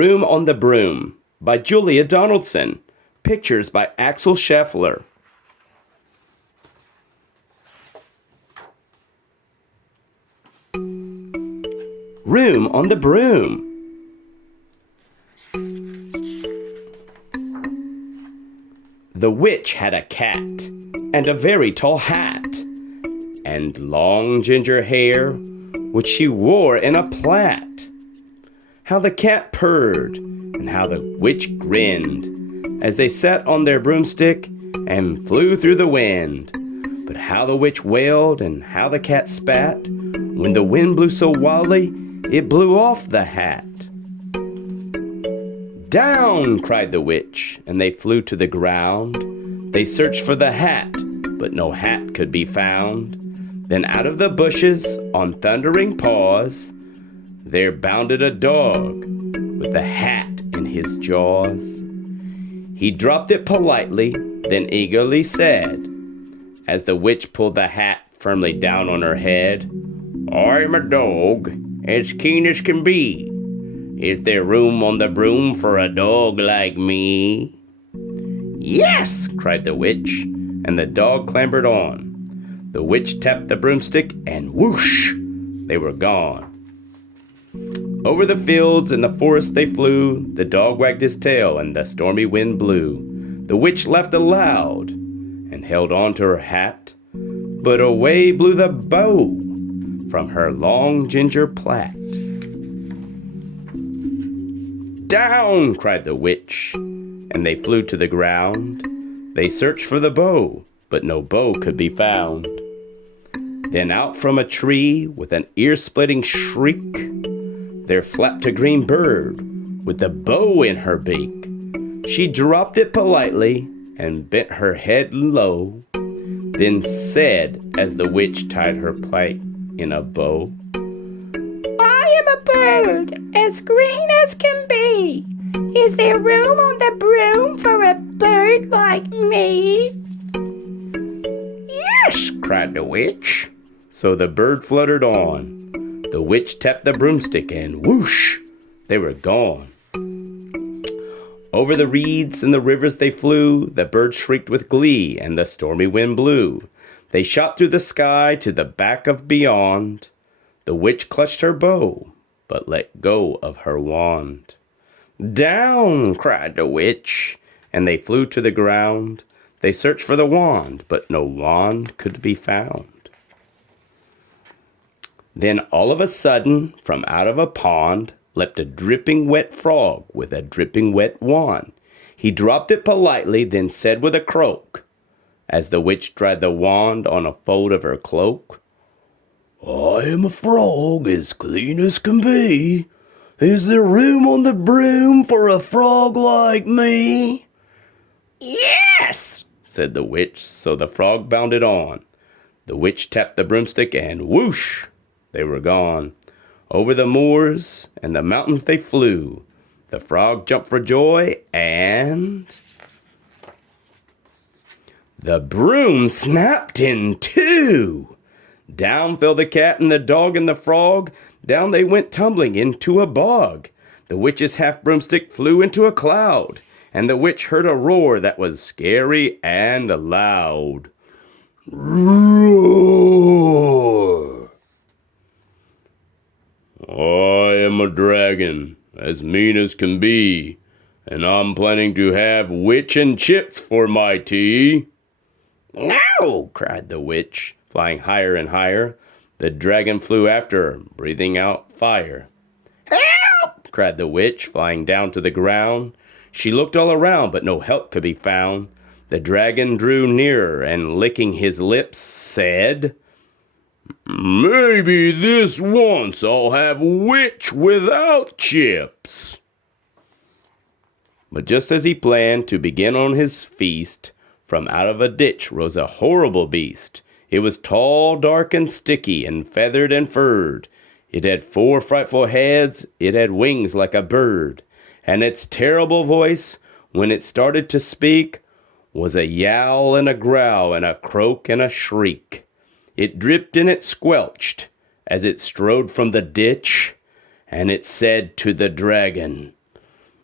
Room on the Broom by Julia Donaldson. Pictures by Axel Scheffler. Room on the Broom. The witch had a cat, and a very tall hat, and long ginger hair, which she wore in a plait. How the cat purred, and how the witch grinned, as they sat on their broomstick and flew through the wind. But how the witch wailed, and how the cat spat, when the wind blew so wildly, it blew off the hat. Down, cried the witch, and they flew to the ground. They searched for the hat, but no hat could be found. Then out of the bushes, on thundering paws, there bounded a dog with the hat in his jaws. He dropped it politely, then eagerly said, as the witch pulled the hat firmly down on her head, "I'm a dog, as keen as can be. Is there room on the broom for a dog like me?" "Yes," cried the witch, and the dog clambered on. The witch tapped the broomstick, and whoosh, they were gone. Over the fields and the forest they flew. The dog wagged his tail, and the stormy wind blew. The witch laughed aloud, and held on to her hat, but away blew the bow from her long ginger plait. Down, cried the witch, and they flew to the ground. They searched for the bow, but no bow could be found. Then out from a tree, with an ear-splitting shriek, there flapped a green bird with the bow in her beak. She dropped it politely and bent her head low, then said, as the witch tied her plait in a bow, "I am a bird, as green as can be. Is there room on the broom for a bird like me?" "Yes," cried the witch. So the bird fluttered on. The witch tapped the broomstick, and whoosh, they were gone. Over the reeds and the rivers they flew. The bird shrieked with glee, and the stormy wind blew. They shot through the sky to the back of beyond. The witch clutched her bow, but let go of her wand. Down, cried the witch, and they flew to the ground. They searched for the wand, but no wand could be found. Then all of a sudden, from out of a pond, leapt a dripping wet frog with a dripping wet wand. He dropped it politely, then said with a croak, as the witch dried the wand on a fold of her cloak, "I am a frog, as clean as can be. Is there room on the broom for a frog like me?" "Yes," said the witch, so the frog bounded on. The witch tapped the broomstick, and whoosh, they were gone. Over the moors and the mountains they flew. The frog jumped for joy, and the broom snapped in two. Down fell the cat and the dog and the frog. Down they went tumbling into a bog. The witch's half broomstick flew into a cloud, and the witch heard a roar that was scary and loud. Roar! "I am a dragon, as mean as can be, and I'm planning to have witch and chips for my tea." "No!" cried the witch, flying higher and higher. The dragon flew after her, breathing out fire. "Help!" cried the witch, flying down to the ground. She looked all around, but no help could be found. The dragon drew nearer, and licking his lips, said, "Maybe this once I'll have witch without chips." But just as he planned to begin on his feast, from out of a ditch rose a horrible beast. It was tall, dark, and sticky, and feathered and furred. It had 4 frightful heads. It had wings like a bird. And its terrible voice, when it started to speak, was a yowl and a growl and a croak and a shriek. It dripped and it squelched as it strode from the ditch, and it said to the dragon,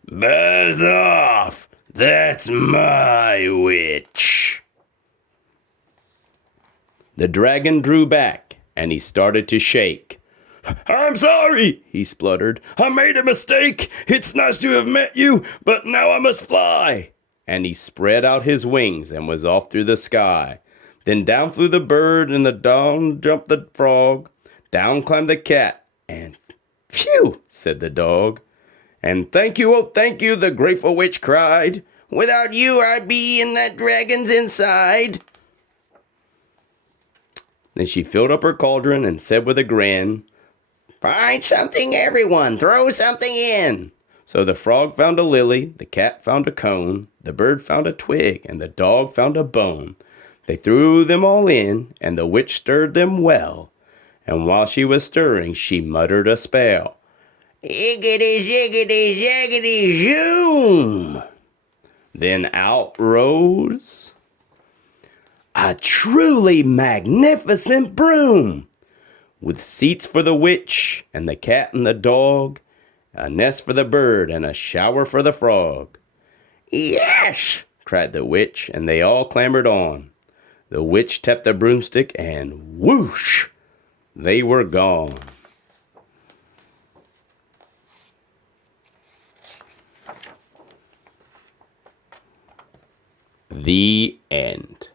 Buzz off! That's my witch! The dragon drew back, and he started to shake. I'm sorry, he spluttered. I made a mistake. It's nice to have met you, but now I must fly. And he spread out his wings and was off through the sky. Then down flew the bird, and down jumped the frog. Down climbed the cat, and phew, said the dog. And thank you, oh thank you, the grateful witch cried. Without you I'd be in that dragon's inside. Then she filled up her cauldron and said with a grin, Find something, everyone, throw something in. So the frog found a lily, the cat found a cone, the bird found a twig, and the dog found a bone. They threw them all in, and the witch stirred them well. And while she was stirring, she muttered a spell. Iggity, ziggity, zaggity, zoom! Then out rose a truly magnificent broom, with seats for the witch and the cat and the dog, a nest for the bird and a shower for the frog. Yes, cried the witch, and they all clambered on. The witch tapped the broomstick, and whoosh, they were gone. The end.